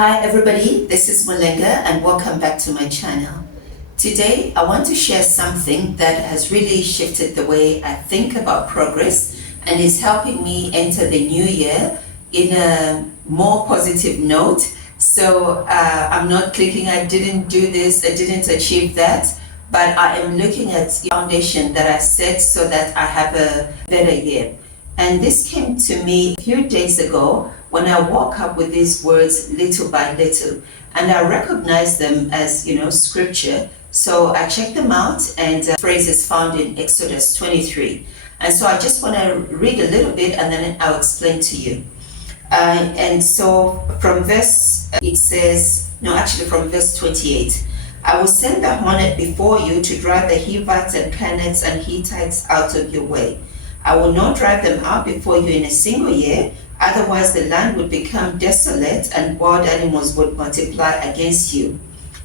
Hi everybody, this is Mulenga and welcome back to my channel. Today I want to share something that has really shifted the way I think about progress and is helping me enter the new year in a more positive note. So I'm not clicking, I didn't do this, I didn't achieve that, but I am looking at the foundation that I set so that I have a better year. And this came to me a few days ago when I woke up with these words little by little, and I recognized them as, scripture. So I checked them out, and phrases found in Exodus 23. And so I just want to read a little bit and then I'll explain to you. And so from verse, it says, no, actually from verse 28, I will send the hornet before you to drive the Hivites and Canaanites and Hittites out of your way. I will not drive them out before you in a single year, otherwise the land would become desolate and wild animals would multiply against you.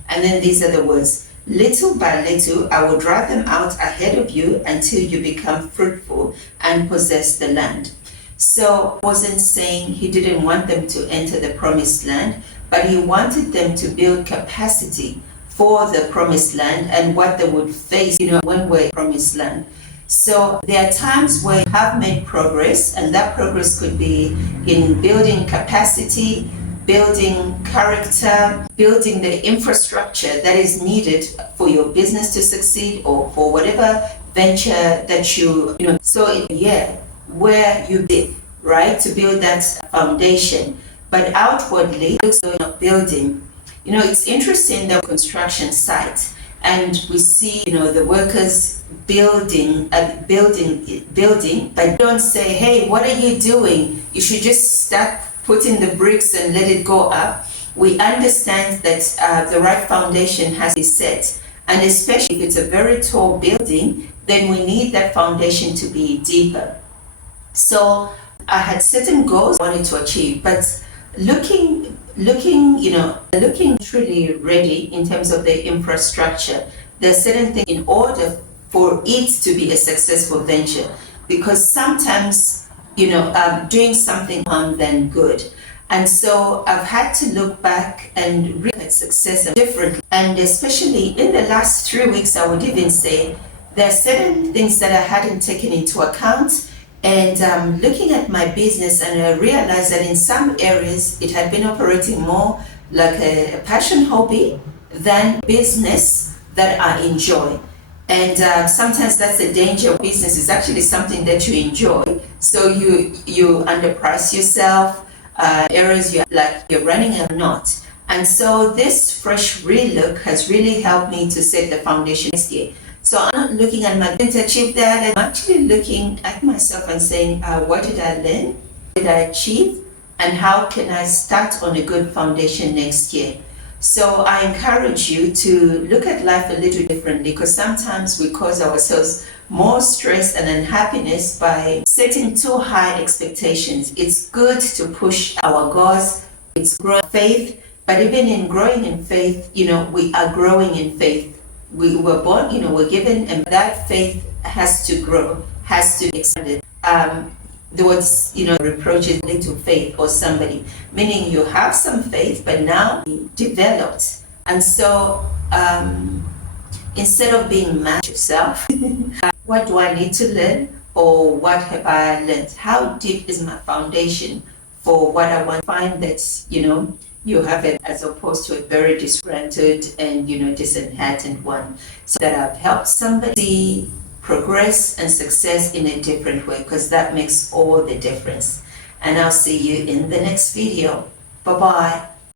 And then these are the words, little by little I will drive them out ahead of you until you become fruitful and possess the land. So he wasn't saying he didn't want them to enter the promised land, but he wanted them to build capacity for the promised land and what they would face, when we're in the promised land. So there are times where you have made progress, and that progress could be in building capacity, building character, building the infrastructure that is needed for your business to succeed or for whatever venture that so in a year where you did, right, to build that foundation. But outwardly, it looks like building. It's interesting, the construction site, and we see, the workers building, but don't say, hey, what are you doing? You should just start putting the bricks and let it go up. We understand that the right foundation has to be set. And especially if it's a very tall building, then we need that foundation to be deeper. So I had certain goals I wanted to achieve, but looking truly ready in terms of the infrastructure. There's certain things in order for it to be a successful venture, because sometimes, doing something harm than good. And so I've had to look back and look at success differently. And especially in the last 3 weeks, I would even say there are certain things that I hadn't taken into account. And looking at my business, and I realized that in some areas it had been operating more like a passion hobby than business that I enjoy. And sometimes that's the danger of business. It's actually something that you enjoy. So you underprice yourself, areas you're running and not. And so this fresh relook has really helped me to set the foundation next year. So I'm not looking at my didn't achieve that. I'm actually looking at myself and saying, what did I learn? What did I achieve? And how can I start on a good foundation next year? So I encourage you to look at life a little differently, because sometimes we cause ourselves more stress and unhappiness by setting too high expectations. It's good to push our goals. It's growing faith, but even in growing in faith, we are growing in faith. We were born, we're given, and that faith has to grow, has to expand. There was, reproaches little faith or somebody, meaning you have some faith, but now developed. And so instead of being mad at yourself, what do I need to learn, or what have I learned? How deep is my foundation for what I want to find that, you have it, as opposed to a very disgruntled and, disheartened one. So that I've helped somebody progress and success in a different way, because that makes all the difference. And I'll see you in the next video. Bye-bye.